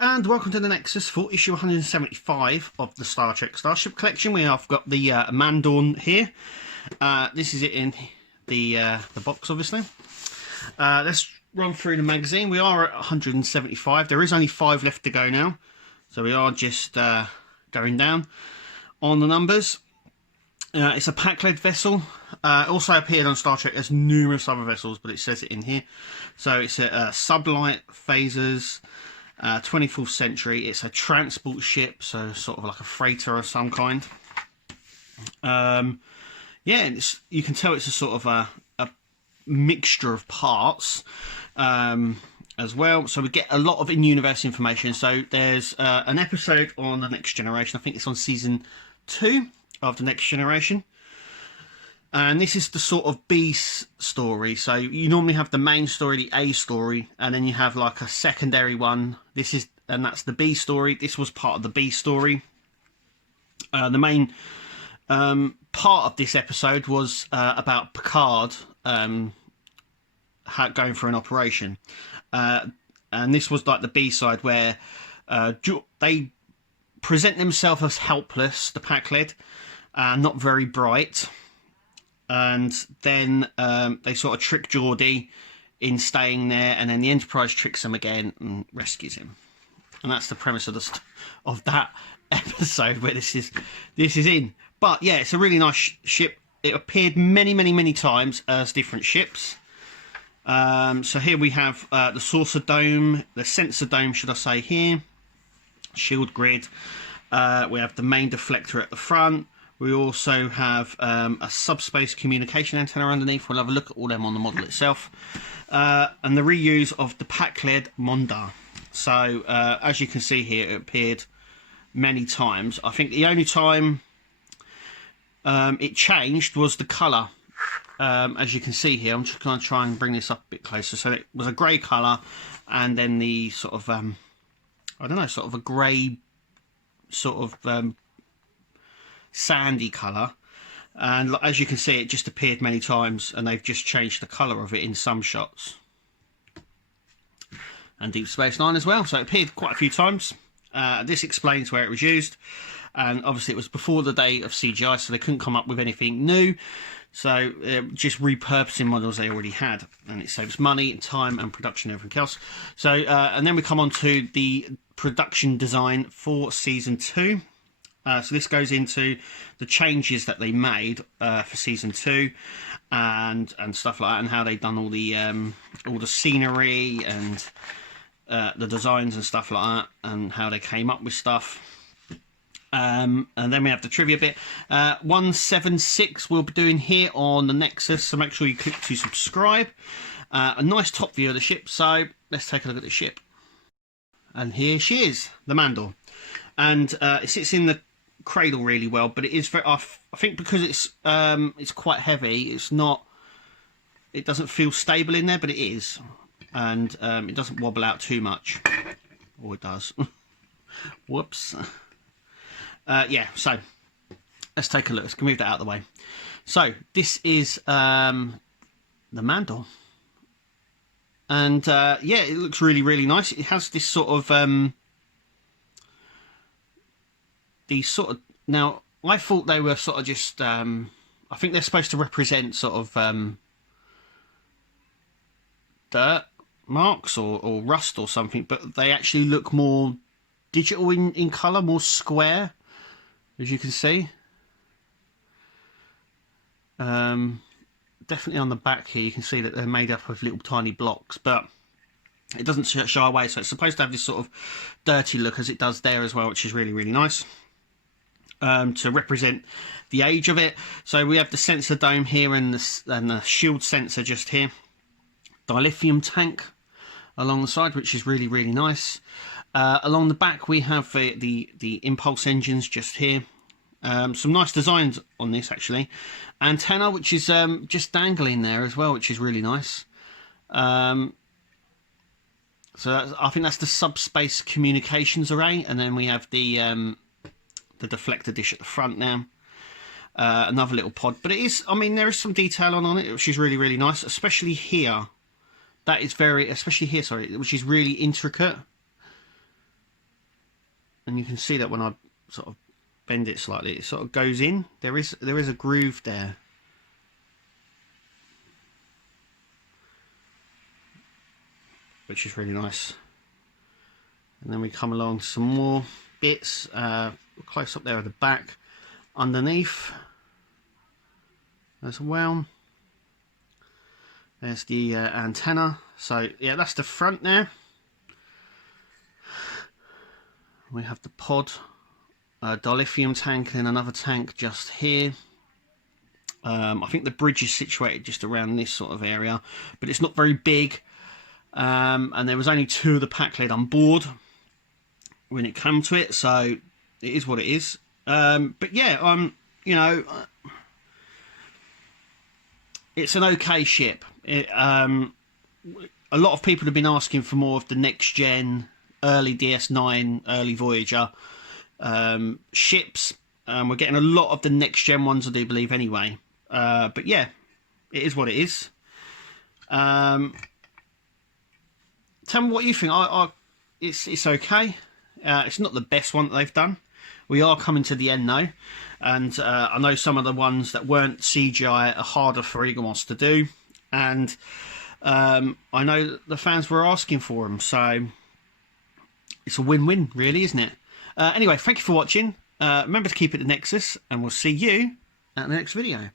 And welcome to the Nexus for issue 175 of the Star Trek Starship collection. We have got the Mondor here. This is it in the box, obviously. Let's run through the magazine. We are at 175. There is only 5 left to go now, so we are just going down on the numbers. It's a pack-led vessel. It also appeared on Star Trek as numerous other vessels, but it says it in here. So it's a sublight phasers, 24th century. It's a transport ship, so sort of like a freighter of some kind. Yeah, you can tell it's a sort of a mixture of parts as well. So we get a lot of in-universe information. So there's an episode on The Next Generation. I think it's on season 2 of The Next Generation. And this is the sort of B story. So you normally have the main story, the A story, and then you have like a secondary one. And that's the B story. This was part of the B story. The main part of this episode was about Picard going for an operation. And this was like the B side where they present themselves as helpless, the pack-led, not very bright. And then they sort of trick Geordi in staying there, and then the Enterprise tricks him again and rescues him. And that's the premise of that episode where this is in. But yeah, it's a really nice ship. It appeared many times as different ships. So here we have the saucer dome, the sensor dome, should I say here, shield grid. We have the main deflector at the front. We also have a subspace communication antenna underneath. We'll have a look at all them on the model itself. And the reuse of the pack-led Mondor. So, as you can see here, it appeared many times. I think the only time it changed was the colour. As you can see here, I'm just going to try and bring this up a bit closer. So it was a grey colour, and then the sort of, I don't know, sort of a grey, sort of sandy colour. And as you can see, it just appeared many times, and they've just changed the colour of it in some shots. And Deep Space Nine as well, so it appeared quite a few times. This explains where it was used, and obviously it was before the day of CGI, so they couldn't come up with anything new, so just repurposing models they already had, and it saves money, time and production and everything else. So and then we come on to the production design for season 2. So this goes into the changes that they made for season 2 and stuff like that, and how they've done all the scenery and the designs and stuff like that, and how they came up with stuff. And then we have the trivia bit. 176 we'll be doing here on the Nexus, so make sure you click to subscribe. A nice top view of the ship, so let's take a look at the ship. And here she is, the Mondor. And it sits in the cradle really well, but it is very, I think because it's quite heavy, it doesn't feel stable in there, but it is. And it doesn't wobble out too much, or it does. Whoops. Yeah, so let's take a look. Let's move that out of the way. So this is the Mondor, and yeah, it looks really nice. It has this sort of now I thought they were sort of just I think they're supposed to represent sort of dirt marks or rust or something, but they actually look more digital in colour, more square, as you can see. Definitely on the back here you can see that they're made up of little tiny blocks, but it doesn't shy away, so it's supposed to have this sort of dirty look as it does there as well, which is really nice. To represent the age of it. So we have the sensor dome here and the shield sensor just here. Dilithium tank along the side, which is really nice. Along the back we have the impulse engines just here. Some nice designs on this actually. Antenna, which is just dangling there as well, which is really nice. So I think that's the subspace communications array, and then we have the deflector dish at the front now. Another little pod, but it is, I mean, there is some detail on it, which is really nice, especially here. That is especially here, sorry, which is really intricate. and you can see that when I sort of bend it slightly, it sort of goes in. There is a groove there. Which is really nice. And then we come along to some more bits, close up there at the back, underneath as well. There's the antenna. So yeah, that's the front there. We have the pod, dilithium tank, and another tank just here. I think the bridge is situated just around this sort of area, but it's not very big. And there was only 2 of the pack lead on board when it came to it, so it is what it is. But yeah, you know, it's an okay ship. A lot of people have been asking for more of the next gen, early DS9, early Voyager ships. We're getting a lot of the next gen ones, I do believe, anyway. But yeah, it is what it is. Tell me what you think. It's okay. It's not the best one that they've done. We are coming to the end though, and I know some of the ones that weren't CGI are harder for Egomos to do, and I know the fans were asking for them, so it's a win-win, really, isn't it? Anyway, thank you for watching. Remember to keep it the Nexus, and we'll see you at the next video.